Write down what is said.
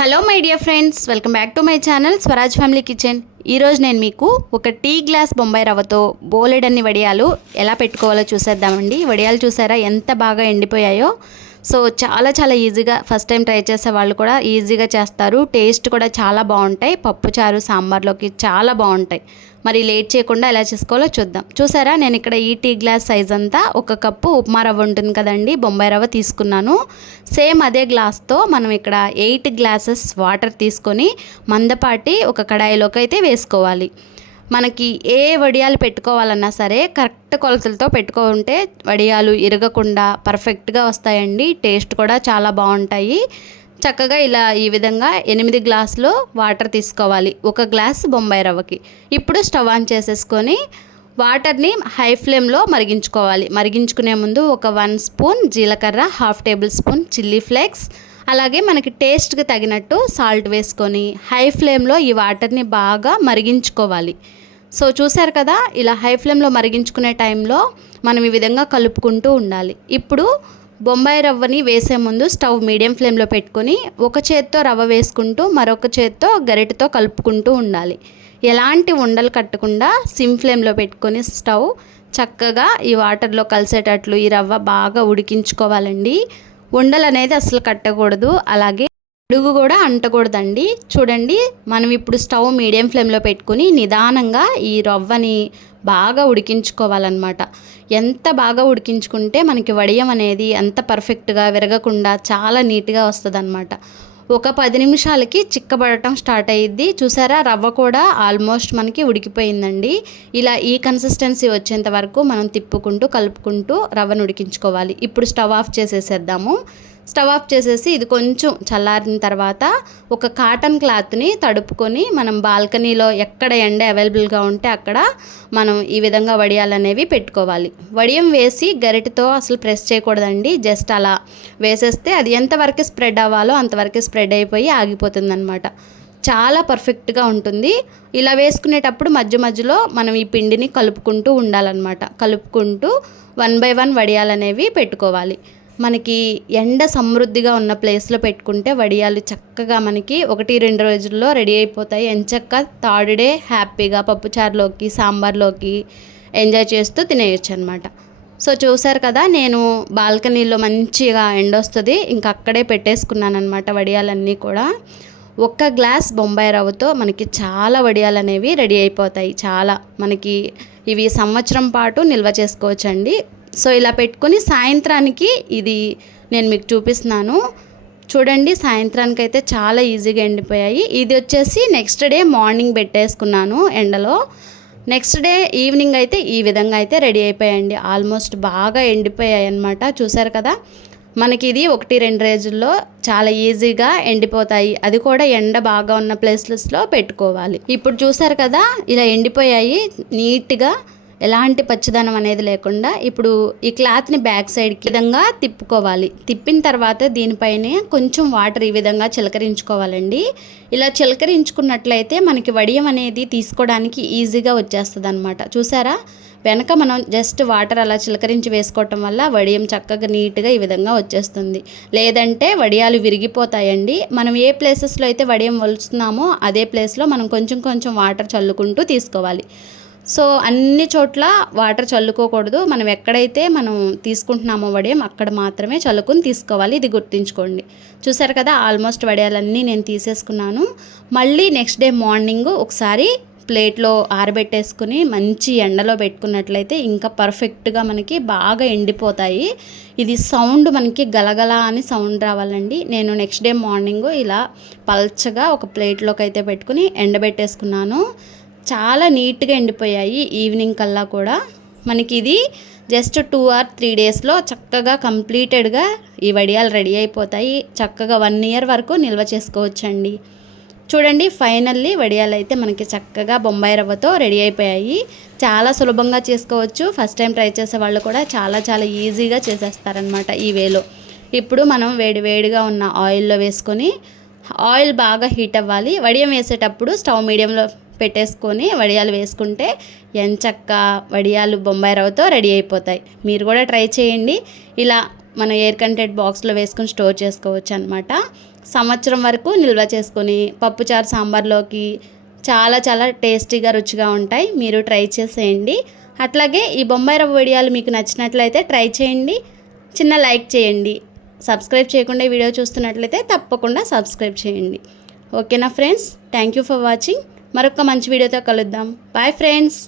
Hello my dear friends, welcome back to my channel Swaraj family kitchen. ఈరోజు నేను మీకు ఒక టీ గ్లాస్ బొంబాయి రవ్వతో బోలెడన్ని వడియాలు ఎలా పెట్టుకోవాలో చూసేద్దామండి. వడియాలు చూసారా ఎంత బాగా ఎండిపోయాయో. సో చాలా ఈజీగా ఫస్ట్ టైం ట్రై చేసే వాళ్ళు కూడా ఈజీగా చేస్తారు. టేస్ట్ కూడా చాలా బాగుంటాయి. పప్పుచారు సాంబార్లోకి చాలా బాగుంటాయి. మరి లేట్ చేయకుండా ఎలా చేసుకోవాలో చూద్దాం. చూసారా, నేను ఇక్కడ ఈ టీ గ్లాస్ సైజ్ అంతా ఒక కప్పు ఉప్మా రవ్వ ఉంటుంది కదండి, బొంబాయి రవ్వ తీసుకున్నాను. సేమ్ అదే గ్లాస్తో మనం ఇక్కడ 8 గ్లాసెస్ వాటర్ తీసుకొని మందపాటి ఒక కడాయిలోకి అయితే వేసుకోవాలి. మనకి ఏ వడియాలు పెట్టుకోవాలన్నా సరే కరెక్ట్ కొలతలతో పెట్టుకుంటే వడియాలు ఇరగకుండా పర్ఫెక్ట్గా వస్తాయండి. టేస్ట్ కూడా చాలా బాగుంటాయి. చక్కగా ఇలా ఈ విధంగా 8 గ్లాసులు వాటర్ తీసుకోవాలి ఒక గ్లాస్ బొంబాయి రవ్వకి. ఇప్పుడు స్టవ్ ఆన్ చేసేసుకొని వాటర్ని హై ఫ్లేమ్లో మరిగించుకోవాలి. మరిగించుకునే ముందు ఒక 1 స్పూన్ జీలకర్ర, 1/2 టేబుల్ స్పూన్ చిల్లీ ఫ్లేక్స్, అలాగే మనకి టేస్ట్కి తగినట్టు సాల్ట్ వేసుకొని హై ఫ్లేమ్లో ఈ వాటర్ని బాగా మరిగించుకోవాలి. సో చూసారు కదా, ఇలా హై ఫ్లేమ్లో మరిగించుకునే టైంలో మనం ఈ విధంగా కలుపుకుంటూ ఉండాలి. ఇప్పుడు బొంబాయి రవ్వని వేసే ముందు స్టవ్ మీడియం ఫ్లేమ్లో పెట్టుకొని ఒక చేత్తో రవ్వ వేసుకుంటూ మరొక చేత్తో గరిటెతో కలుపుకుంటూ ఉండాలి. ఎలాంటి ఉండలు కట్టకుండా సిమ్ ఫ్లేమ్లో పెట్టుకొని స్టవ్ చక్కగా ఈ వాటర్లో కలిసేటట్లు ఈ రవ్వ బాగా ఉడికించుకోవాలండి. ఉండలు అనేది అసలు కట్టకూడదు, అలాగే అడుగు కూడా అంటకూడదండి. చూడండి, మనం ఇప్పుడు స్టవ్ మీడియం ఫ్లేమ్లో పెట్టుకుని నిదానంగా ఈ రవ్వని బాగా ఉడికించుకోవాలన్నమాట. ఎంత బాగా ఉడికించుకుంటే మనకి వడియం అనేది అంత పర్ఫెక్ట్గా విరగకుండా చాలా నీట్గా వస్తుంది. ఒక 10 నిమిషాలకి చిక్కబడటం స్టార్ట్ అయ్యిద్ది. చూసారా, రవ్వ కూడా ఆల్మోస్ట్ మనకి ఉడికిపోయిందండి. ఇలా ఈ కన్సిస్టెన్సీ వచ్చేంత వరకు మనం తిప్పుకుంటూ కలుపుకుంటూ రవ్వను ఉడికించుకోవాలి. ఇప్పుడు స్టవ్ ఆఫ్ చేసేసేద్దాము. స్టవ్ ఆఫ్ చేసేసి ఇది కొంచెం చల్లారిన తర్వాత ఒక కాటన్ క్లాత్ని తడుపుకొని మనం బాల్కనీలో ఎక్కడ ఎండ అవైలబుల్గా ఉంటే అక్కడ మనం ఈ విధంగా వడియాలు అనేవి పెట్టుకోవాలి. వడియం వేసి గరిటెతో అసలు ప్రెస్ చేయకూడదండి. జస్ట్ అలా వేసేస్తే అది ఎంతవరకు స్ప్రెడ్ అవ్వాలో అంతవరకు స్ప్రెడ్ అయిపోయి ఆగిపోతుందన్నమాట. చాలా పర్ఫెక్ట్గా ఉంటుంది. ఇలా వేసుకునేటప్పుడు మధ్య మధ్యలో మనం ఈ పిండిని కలుపుకుంటూ ఉండాలన్నమాట. కలుపుకుంటూ 1 by 1 వడియాలు అనేవి పెట్టుకోవాలి. మనకి ఎండ సమృద్ధిగా ఉన్న ప్లేస్లో పెట్టుకుంటే వడియాలు చక్కగా మనకి 1-2 రోజుల్లో రెడీ అయిపోతాయి. ఎంచక్క థర్డ్ డే హ్యాపీగా పప్పుచారులోకి సాంబార్లోకి ఎంజాయ్ చేస్తూ తినేయచ్చు అనమాట. సో చూసారు కదా, నేను బాల్కనీలో మంచిగా ఎండ వస్తుంది, ఇంకా అక్కడే పెట్టేసుకున్నాను అనమాట వడియాలన్నీ కూడా. ఒక్క గ్లాస్ బొంబాయి రవ్వతో మనకి చాలా వడియాలు అనేవి రెడీ అయిపోతాయి. చాలా మనకి ఇవి సంవత్సరం పాటు నిల్వ చేసుకోవచ్చండి. సో ఇలా పెట్టుకొని సాయంత్రానికి ఇది నేను మీకు చూపిస్తున్నాను. చూడండి, సాయంత్రానికి అయితే చాలా ఈజీగా ఎండిపోయాయి. ఇది వచ్చేసి నెక్స్ట్ డే మార్నింగ్ పెట్టేసుకున్నాను ఎండలో. నెక్స్ట్ డే ఈవినింగ్ అయితే ఈ విధంగా అయితే రెడీ అయిపోయాయండి. ఆల్మోస్ట్ బాగా ఎండిపోయాయి అన్నమాట. చూసారు కదా, మనకి ఇది 1-2 రోజుల్లో చాలా ఈజీగా ఎండిపోతాయి. అది కూడా ఎండ బాగా ఉన్న ప్లేసెస్లో పెట్టుకోవాలి. ఇప్పుడు చూసారు కదా, ఇలా ఎండిపోయాయి నీట్గా, ఎలాంటి పచ్చిదనం అనేది లేకుండా. ఇప్పుడు ఈ క్లాత్ని బ్యాక్ సైడ్కి విధంగా తిప్పుకోవాలి. తిప్పిన తర్వాత దీనిపైనే కొంచెం వాటర్ ఈ విధంగా చిలకరించుకోవాలండి. ఇలా చిలకరించుకున్నట్లయితే మనకి వడియం అనేది తీసుకోవడానికి ఈజీగా వచ్చేస్తుంది అనమాట. చూసారా, వెనక మనం జస్ట్ వాటర్ అలా చిలకరించి వేసుకోవటం వల్ల వడియం చక్కగా నీట్గా ఈ విధంగా వచ్చేస్తుంది. లేదంటే వడియాలు విరిగిపోతాయండి. మనం ఏ ప్లేసెస్లో అయితే వడియం వలుస్తున్నామో అదే ప్లేస్లో మనం కొంచెం వాటర్ చల్లుకుంటూ తీసుకోవాలి. సో అన్ని చోట్ల వాటర్ చల్లుకోకూడదు. మనం ఎక్కడైతే మనం తీసుకుంటున్నామో వడియం అక్కడ మాత్రమే చల్లుకొని తీసుకోవాలి. ఇది గుర్తుంచుకోండి. చూసారు కదా, ఆల్మోస్ట్ వడియాలన్నీ నేను తీసేసుకున్నాను. మళ్ళీ నెక్స్ట్ డే మార్నింగ్ ఒకసారి ప్లేట్లో ఆరబెట్టేసుకుని మంచి ఎండలో పెట్టుకున్నట్లయితే ఇంకా పర్ఫెక్ట్గా మనకి బాగా ఎండిపోతాయి. ఇది సౌండ్ మనకి గలగల అని సౌండ్ రావాలండి. నేను నెక్స్ట్ డే మార్నింగ్ ఇలా పల్చగా ఒక ప్లేట్లోకి అయితే పెట్టుకుని ఎండబెట్టేసుకున్నాను. చాలా నీట్గా ఎండిపోయాయి. ఈవినింగ్ కల్లా కూడా మనకి ఇది జస్ట్ 2 or 3 డేస్లో చక్కగా కంప్లీటెడ్గా ఈ వడియాలు రెడీ అయిపోతాయి. చక్కగా 1 year వరకు నిల్వ చేసుకోవచ్చండి. చూడండి, ఫైనల్లీ వడియాలు అయితే మనకి చక్కగా బొంబాయి రవ్వతో రెడీ అయిపోయాయి. చాలా సులభంగా చేసుకోవచ్చు. ఫస్ట్ టైం ట్రై చేసే వాళ్ళు కూడా చాలా ఈజీగా చేసేస్తారనమాట ఈ వేలో. ఇప్పుడు మనం వేడిగా ఉన్న ఆయిల్లో వేసుకొని, ఆయిల్ బాగా హీట్ అవ్వాలి. వడియం వేసేటప్పుడు స్టవ్ మీడియంలో పెట్టేసుకొని వడియాలు వేసుకుంటే ఎంచక్క వడియాలు బొంబాయి రవ్వతో రెడీ అయిపోతాయి. మీరు కూడా ట్రై చేయండి. ఇలా మన ఎయిర్ కంటెంట్ బాక్స్లో వేసుకొని స్టోర్ చేసుకోవచ్చు అనమాట. సంవత్సరం వరకు నిల్వ చేసుకొని పప్పుచారు సాంబార్లోకి చాలా చాలా టేస్టీగా రుచిగా ఉంటాయి. మీరు ట్రై చేసేయండి. అట్లాగే ఈ బొంబాయి రవ్వ వడియాలు మీకు నచ్చినట్లయితే ట్రై చేయండి. చిన్న లైక్ చేయండి. సబ్స్క్రైబ్ చేయకుండా వీడియో చూస్తున్నట్లయితే తప్పకుండా సబ్స్క్రైబ్ చేయండి. ఓకేనా friends, thank you for watching. మరొక మంచి వీడియోతో కలుద్దాం. Bye friends.